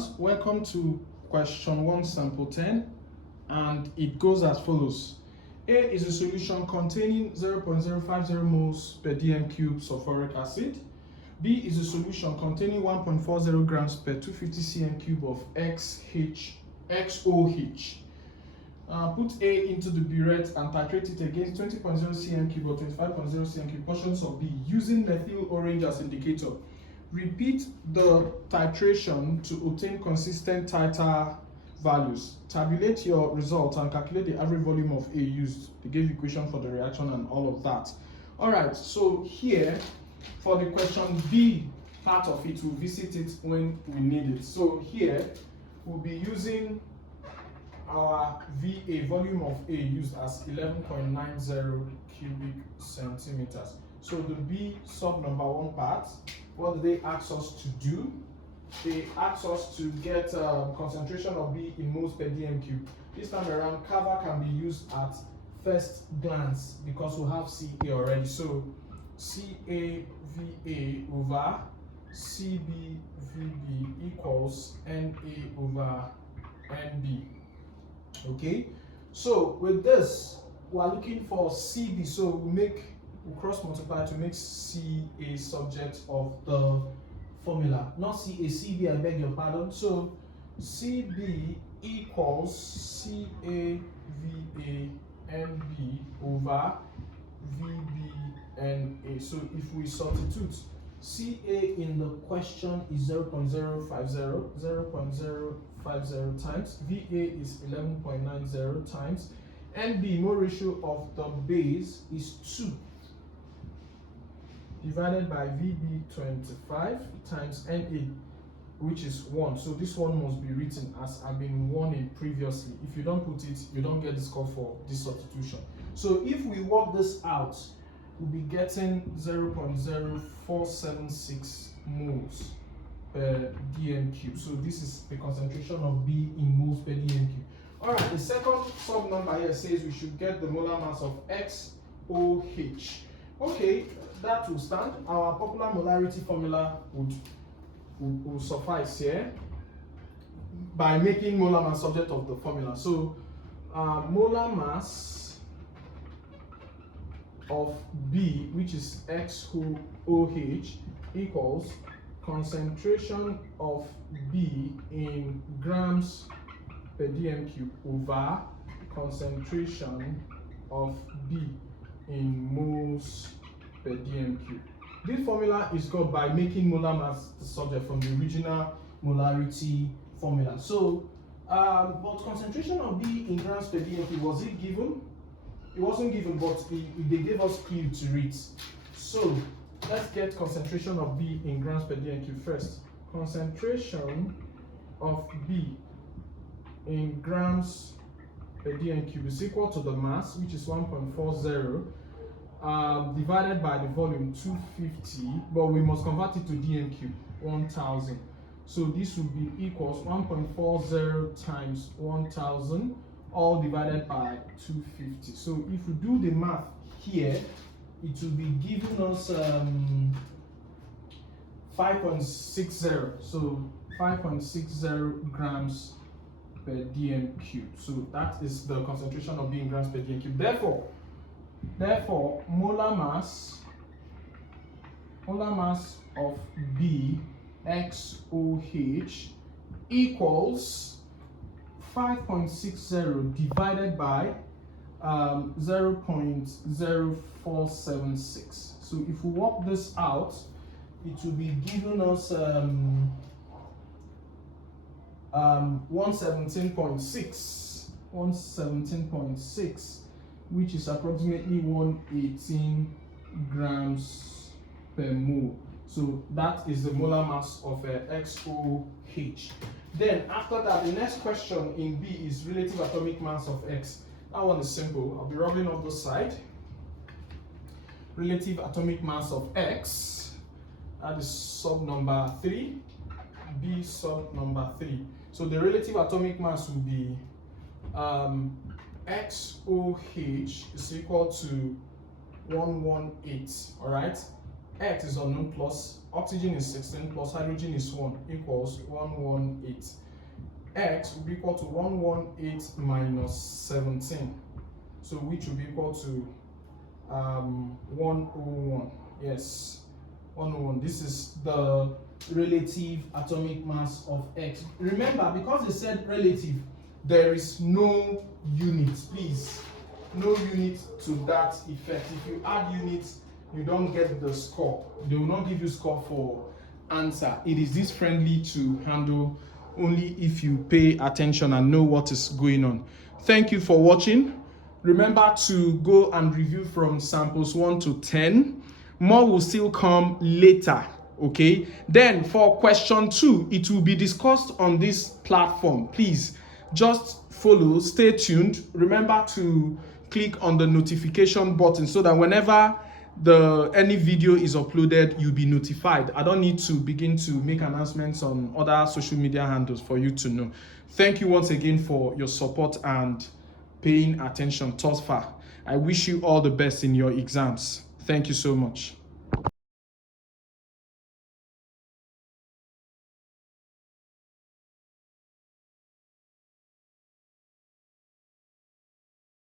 students, welcome to question 1 sample 10, and it goes as follows. A is a solution containing 0.050 moles per dm cube sulfuric acid. B is a solution containing 1.40 grams per 250 cm cube of XOH. Put A into the burette and titrate it against 20.0 cm cube or 25.0 cm cube portions of B using methyl orange as indicator. Repeat the titration to obtain consistent titer values. Tabulate your results and calculate the average volume of A used. They gave equation for the reaction and all of that. Alright, so here for the question B part of it, we'll visit it when we need it. So here we'll be using our VA, volume of A, used as 11.90 cubic centimeters. So the B sub number 1 part, what do they ask us to do? They ask us to get concentration of B in moles per dm cube. This time around, cover can be used at first glance because we have CA already. So CAVA over CBVB equals NA over NB. Okay, so with this, we are looking for CB, so we'll cross multiply to make C a subject of the formula. Not C a, CB, I beg your pardon. So CB equals CAVA NB over VBNA. So if we substitute, CA in the question is 0.050 times, VA is 11.90 times, NB, mole ratio of the base, is 2 divided by VB 25 times NA, which is 1. So this one must be written as I've been warning previously. If you don't put it, you don't get the score for this substitution. So if we work this out, we'll be getting 0.0476 moles per dm cube. So this is the concentration of B in moles per dm cube. Alright, the second sub number here says we should get the molar mass of XOH. Okay, that will stand. Our popular molarity formula would suffice here by making molar mass subject of the formula. So molar mass of B, which is XOH, equals concentration of B in grams per dm cube over concentration of B in moles per dm cube. This formula is got by making molar mass the subject from the original molarity formula. So, but concentration of B in grams per dm cube, was it given? It wasn't given, but they gave us clue to read. So, let's get concentration of B in grams per dm cube first. Concentration of B in grams per dm cube is equal to the mass, which is 1.40, divided by the volume 250, but we must convert it to dm cube, 1000. So this would be equals 1.40 times 1000, all divided by 250. So if we do the math here, it will be giving us 5.60. So 5.60 grams per dm cube. So that is the concentration of B in grams per dm cube. Therefore, molar mass of B XOH equals 5.60 divided by 0.0476. So if we work this out, it will be giving us 117.6, which is approximately 118 grams per mole. So that is the molar mass of XOH. Then after that, the next question in B is relative atomic mass of X. That one is simple. I'll be rubbing off the side. Relative atomic mass of X, that is sub number 3, B sub number 3. So the relative atomic mass will be XOH is equal to 118, all right? X is unknown plus oxygen is 16 plus hydrogen is 1 equals 118. X will be equal to 118 minus 17. So which will be equal to 101. Yes, 101. This is the relative atomic mass of X. Remember, because they said relative, there is no unit. Please, no unit to that effect. If you add units, you don't get the score. They will not give you score for answer. It is this friendly to handle only if you pay attention and know what is going on. Thank you for watching. Remember to go and review from samples 1 to 10. More will still come later, okay? Then for question 2, it will be discussed on this platform. Please just follow, stay tuned. Remember to click on the notification button so that whenever any video is uploaded, you'll be notified. I don't need to begin to make announcements on other social media handles for you to know. Thank you once again for your support and paying attention thus far. I wish you all the best in your exams. Thank you so much.